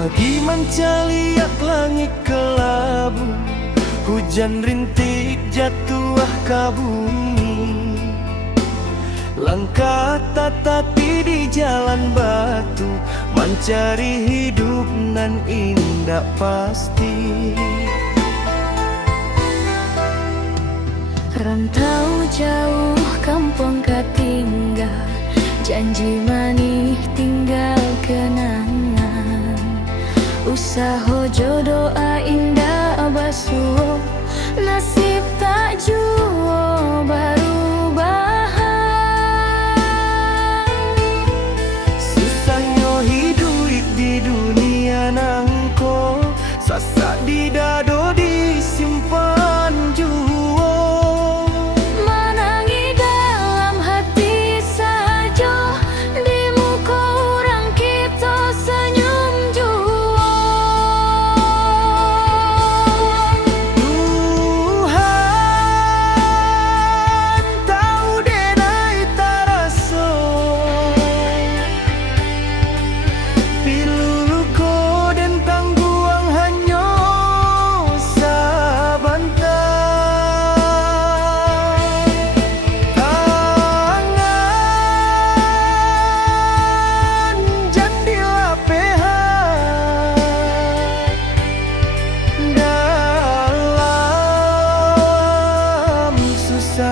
Pagi mencaliak langit kelabu, hujan rintik jatuh ke bumi. Langkah tatati di jalan batu, mencari hidup nan indah pasti. Rantau jauh kampung ketinggal, janji manis tinggal kenangan. Usaha jodoh indah basuh, nasib tak jua barubahan. Susahnya hidup di dunia nangko, sasak di dado disimpan jua.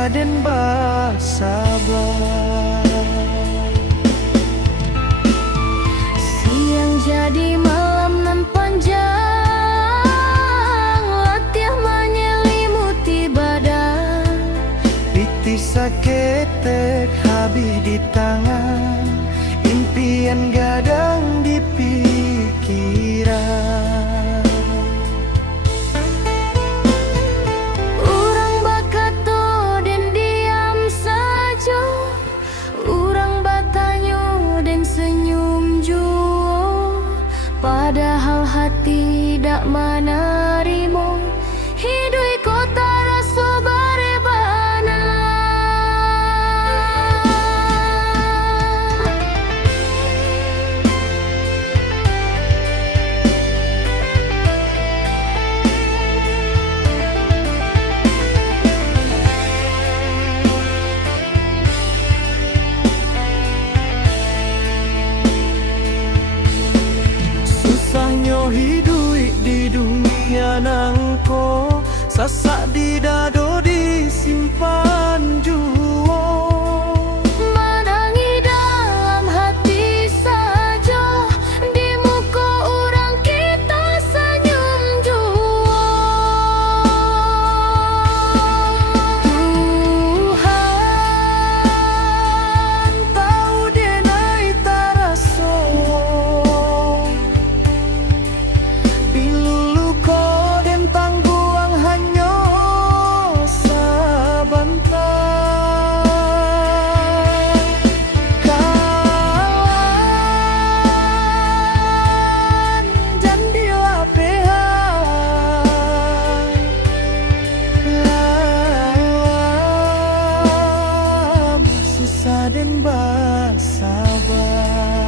Dan bersabar, siang jadi malam nan panjang, letih menyelimuti badan. pitih saketek habis di tangan, impian gadang di pikiran. Padahal hati tak menerima, hidup kota rasa barebana. Hidup di dunia nangko, sasak di dado disimpan jua. Menangi dalam hati saja, di muka orang kita senyum jua. Tuhan tahu denai taraso, dan bersabar.